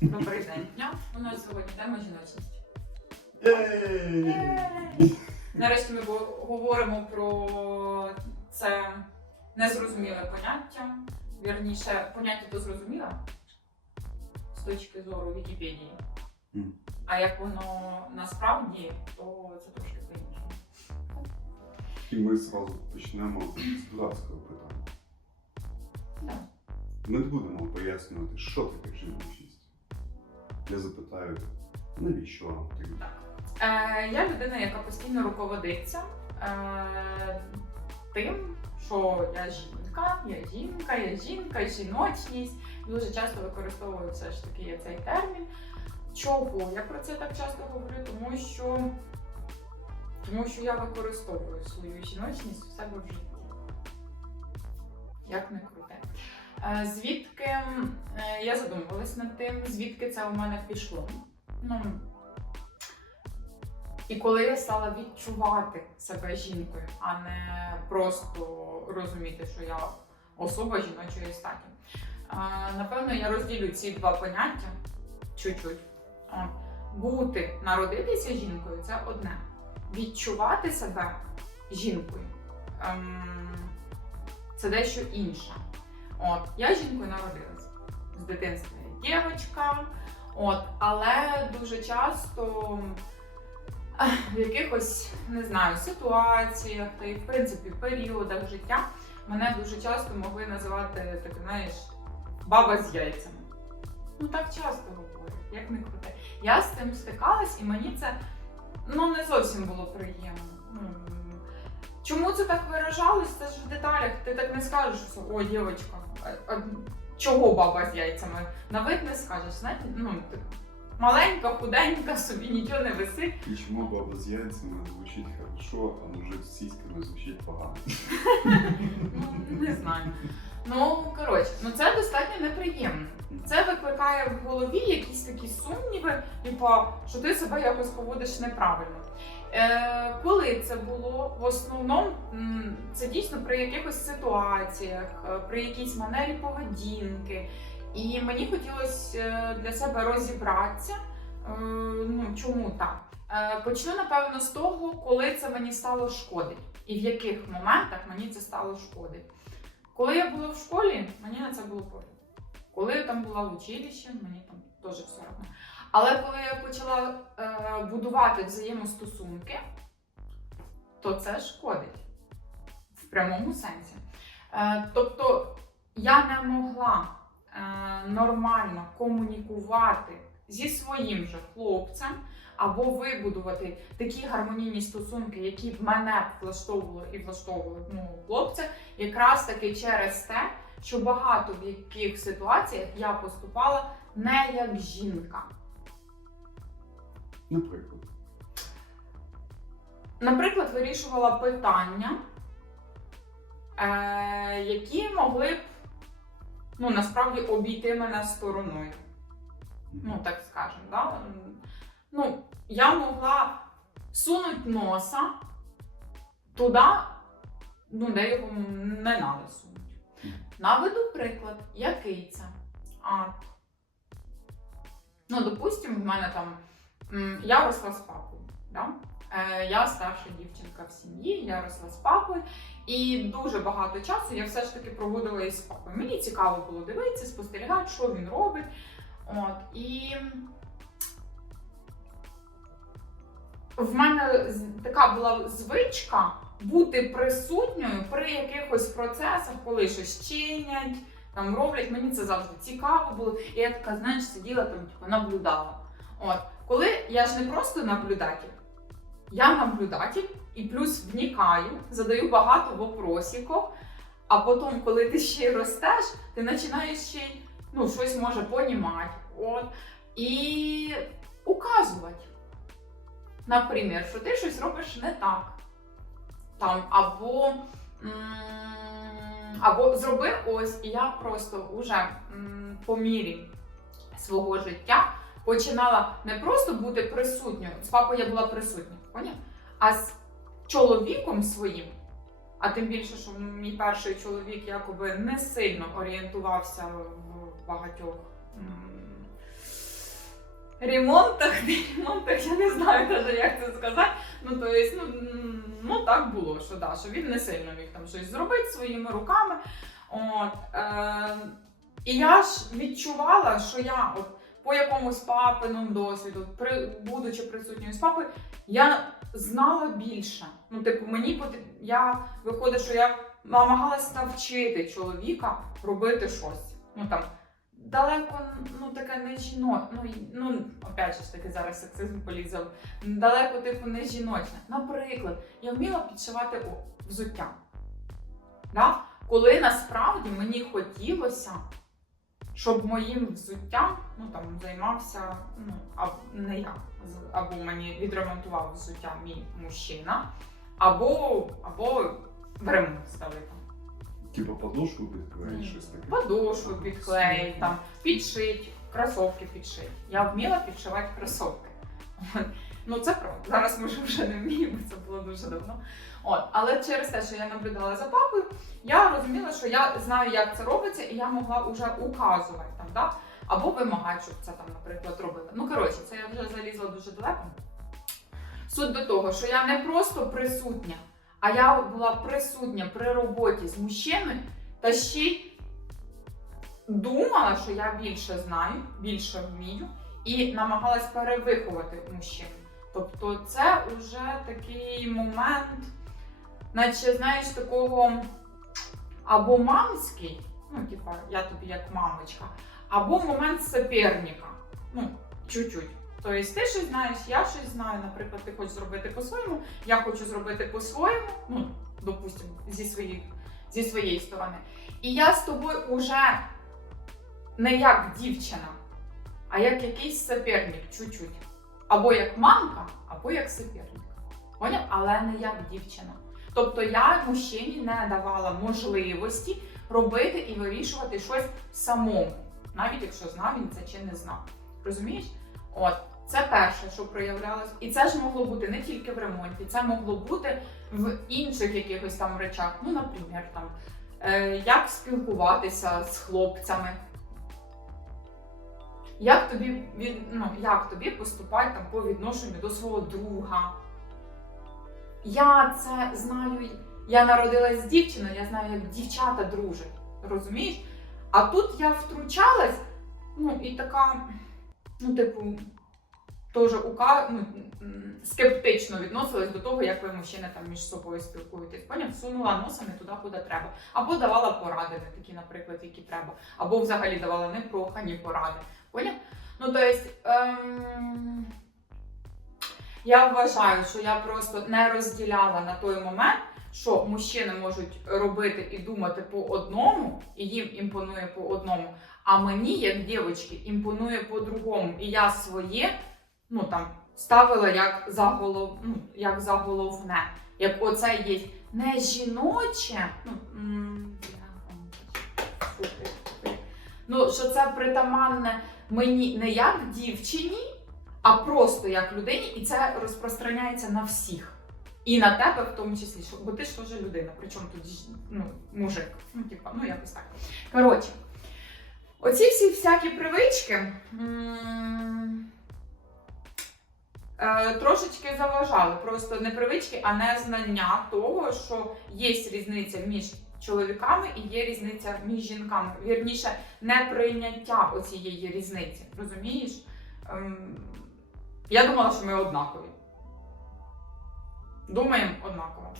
Добрий день. У нас сьогодні тема жіночність. Нарешті ми говоримо про це незрозуміле поняття. Вірніше, поняття то зрозуміле з точки зору Вікіпедії. А як воно насправді, то це трошки по-іншому. І ми зразу почнемо з дурацького питання. Так. Ми не будемо пояснювати, що таке жіночність. Я запитаю, навіщо вам тобі? Е, я людина, яка постійно руководиться е, тим, що я жінка, я жінка, я жінка, жіночність. Дуже часто використовую все ж таки цей термін. Чого я про це так часто говорю? Тому що, тому що я використовую свою жіночність у себе в житті. Як не круте. Звідки е, я задумувалась над тим, звідки це у мене пішло. Ну, і коли я стала відчувати себе жінкою, а не просто розуміти, що я особа жіночої статі. Напевно, я розділю ці два поняття чуть-чуть. Бути, народитися жінкою це одне. Відчувати себе жінкою ем, це дещо інше. От, я жінкою народилася з дитинства я дівчинка, от, але дуже часто в якихось не знаю ситуаціях та й в принципі періодах життя мене дуже часто могли називати так, знаєш, баба з яйцями. Ну так часто говорять, як не крути. Я з цим стикалась, і мені це ну не зовсім було приємно. Чому це так виражалось? Це ж в деталях. Ти так не скажеш, що о, дівчинка, чого баба з яйцями? На вид не скажеш, знаєте, ну ти маленька, худенька, собі нічого не висить. І чому баба з яйцями звучить хорошо, а мужик з сіськами звучить погано? Ну, не знаю. Ну, коротше, ну це достатньо неприємно. Це викликає в голові якісь такі сумніви, типу, що ти себе якось поводиш неправильно. Е, коли це було? В основному це дійсно при якихось ситуаціях, е, при якійсь манері поведінки. І мені хотілося е, для себе розібратися, е, ну, чому так. Почну, напевно, з того, коли це мені стало шкодить, і в яких моментах мені це стало шкодить. Коли я була в школі, мені на це було пофіг. Коли я там була в училищі, мені там теж все одно. Але коли я почала е, будувати взаємостосунки, то це шкодить в прямому сенсі. Е, тобто я не могла е, нормально комунікувати зі своїм же хлопцем або вибудувати такі гармонійні стосунки, які б мене влаштовували і влаштовували ну, хлопця, якраз таки через те, що багато в яких ситуаціях я поступала не як жінка. Наприклад. Наприклад, вирішувала питання, е, які могли б ну, насправді обійти мене стороною. ну так скажем, да? Ну, я могла сунути носа туди, ну, де його не треба сунути. Наведу приклад, який це. А, ну, допустимо, в мене там я росла з папою. Да? Е, я старша дівчинка в сім'ї, я росла з папою, і дуже багато часу я все ж таки проводила із папою. Мені цікаво було дивитися, спостерігати, що він робить. От, і в мене така була звичка бути присутньою при якихось процесах, коли щось чинять, там роблять. Мені це завжди цікаво було. І я така, знаєш, сиділа там, типу, наблюдала. От, коли я ж не просто наблюдатель, я наблюдатель і плюс вникаю, задаю багато вопросиків, а потім, коли ти ще й ростеш, ти починаєш ще й ну, щось може понімати. От. І указувати. Наприклад, що ти щось робиш не так. Там, або, або зроби ось, і я просто уже по мірі свого життя починала не просто бути присутньою, з папою я була присутня, поняв? а з чоловіком своїм. А тим більше, що мій перший чоловік якоби не сильно орієнтувався в багатьох ремонтах, не ремонтах, я не знаю навіть, як це сказати. Ну, то есть, ну, ну так було, що, да, що він не сильно міг там щось зробити своїми руками. От, е, і я ж відчувала, що я от, по якомусь папиному досвіду, при, будучи присутньою з папою, я знала більше. Ну, типу, мені потрібно, я виходить, що я намагалась навчити чоловіка робити щось. Ну там далеко, ну таке не жіно, ну, ну опять же ж таки зараз сексизм полізав. Далеко, типу, не жіночне. Наприклад, я вміла підшивати взуття. Да? Коли насправді мені хотілося, щоб моїм взуттям ну, там, займався, ну, а, не я, або мені відремонтував взуття мій мужчина, або, або в ремонт стали там. Типа подошву підклеїш, щось таке. Подошву підклеїть, там, підшить, кросовки підшить. Я вміла підшивати кросовки. Ну це правда. Зараз ми вже не вміємо, це було дуже давно. От. Але через те, що я наблюдала за папою, я розуміла, що я знаю, як це робиться, і я могла вже указувати там, да? або вимагати, щоб це там, наприклад, робили. Ну, коротше, це я вже залізла дуже далеко. Суть до того, що я не просто присутня, а я була присутня при роботі з мужчиною та ще й думала, що я більше знаю, більше вмію, і намагалась перевиховати мужчин. Тобто, це вже такий момент, наче знаєш, такого або мамський, ну, типа, я тобі як мамочка, або момент суперника. Ну, чуть-чуть. Тобто ти щось знаєш, я щось знаю. Наприклад, ти хочеш зробити по-своєму, я хочу зробити по-своєму, ну, допустимо, зі, своїх, зі своєї сторони. І я з тобою уже не як дівчина, а як якийсь суперник, чуть-чуть. Або як мамка, або як суперник. Поняв? Але не як дівчина. Тобто я мужчині не давала можливості робити і вирішувати щось самому, навіть якщо знав він це чи не знав. Розумієш? От, це перше, що проявлялось. І це ж могло бути не тільки в ремонті, це могло бути в інших якихось там речах. Ну, наприклад, там, е, як спілкуватися з хлопцями. Як тобі, від, ну, як тобі поступати там, по відношенню до свого друга? Я це знаю, я народилась з дівчиною, я знаю, як дівчата дружать. Розумієш? А тут я втручалась, ну і така, ну, типу, теж ука... ну, скептично відносилась до того, як ви мужчини там між собою спілкуєтесь. Поняв? Сунула носа не туди, куди треба. Або давала поради, такі, наприклад, які треба, або взагалі давала непрохані поради. Поняв? Ну, то есть, ем... я вважаю, що я просто не розділяла на той момент, що мужчини можуть робити і думати по одному, і їм імпонує по одному, а мені, як дівчинці, імпонує по-другому. І я своє ну, там, ставила як заголов, ну, як заголовне. Як оце є не жіноче, ну, ну що це притаманне мені не як дівчині, а просто як людині, і це розпространяється на всіх. І на тебе в тому числі, що, бо ти ж теж людина, причому тут ну, мужик. Ну, типа, ну якось так. Коротше, оці всі всякі привички трошечки заважали. Просто не привички, а не знання того, що є різниця між чоловіками і є різниця між жінками. Вірніше, неприйняття оцієї різниці. Розумієш? Ем, я думала, що ми однакові. Думаємо однаково.